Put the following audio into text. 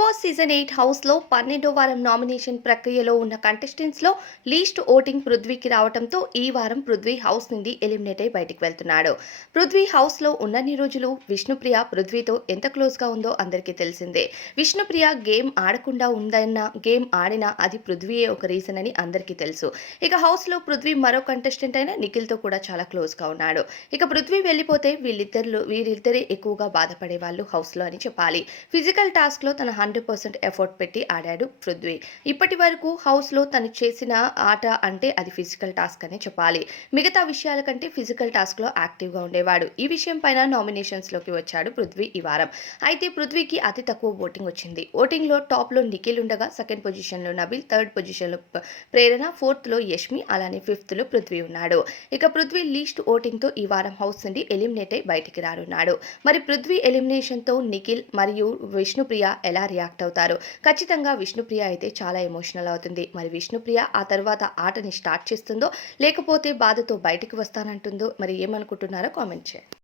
Boss season eight హౌస్లో పన్నెండో వారం నామినేషన్ ప్రక్రియలో ఉన్న కంటెస్టెంట్స్లో లీస్ట్ ఓటింగ్ పృథ్వీకి రావడంతో ఈ వారం పృథ్వీ హౌస్ నుండి ఎలిమినేట్ అయి బయటికి వెళ్తున్నాడు. పృథ్వీ హౌస్లో ఉన్నన్ని రోజులు విష్ణుప్రియ పృథ్వీతో ఎంత క్లోజ్గా ఉందో అందరికీ తెలిసిందే. విష్ణుప్రియ గేమ్ ఆడకుండా ఉందన్న గేమ్ ఆడినా అది పృథ్వీయే ఒక రీజన్ అని అందరికీ తెలుసు. ఇక హౌస్లో పృథ్వీ మరో కంటెస్టెంట్ అయిన నిఖిల్తో కూడా చాలా క్లోజ్గా ఉన్నాడు. ఇక పృథ్వీ వెళ్ళిపోతే వీళ్ళిద్దరు వీరిద్దరే ఎక్కువగా బాధపడే వాళ్ళు హౌస్లో అని చెప్పాలి. ఫిజికల్ టాస్క్లో తన హండ్రెడ్ పర్సెంట్ ఎఫర్ట్ పెట్టి ఆడాడు పృథ్వీ. ఇప్పటి వరకు హౌస్లో తను చేసిన ఆట అంటే అది ఫిజికల్ టాస్క్ అనే చెప్పాలి. మిగతా విషయాల కంటే ఫిజికల్ టాస్క్లో యాక్టివ్గా ఉండేవాడు. ఈ విషయం పైన నామినేషన్స్లోకి వచ్చాడు పృథ్వీ ఈ వారం. అయితే పృథ్వీకి అతి తక్కువ ఓటింగ్ వచ్చింది. ఓటింగ్లో టాప్లో నిఖిల్ ఉండగా సెకండ్ పొజిషన్లో నబిల్ థర్డ్ పొజిషన్లో ప్రేరణ ఫోర్త్లో యష్మి అలానే ఫిఫ్త్లో పృథ్వీ ఉన్నాడు. ఇక పృథ్వీ లీస్ట్ ఓటింగ్తో ఈ వారం హౌస్ నుండి ఎలిమినేట్ అయి బయటికి రానున్నాడు. మరి పృథ్వీ ఎలిమినేషన్తో నిఖిల్ మరియు విష్ణుప్రియ ఎలా రియాక్ట్ అవుతారు. ఖచ్చితంగా విష్ణుప్రియ అయితే చాలా ఎమోషనల్ అవుతుంది. మరి విష్ణుప్రియ ఆ తర్వాత ఆటని స్టార్ట్ చేస్తుందో లేకపోతే బాధతో బయటికి వస్తానంటుందో మరి ఏమనుకుంటున్నారో కామెంట్ చేయండి.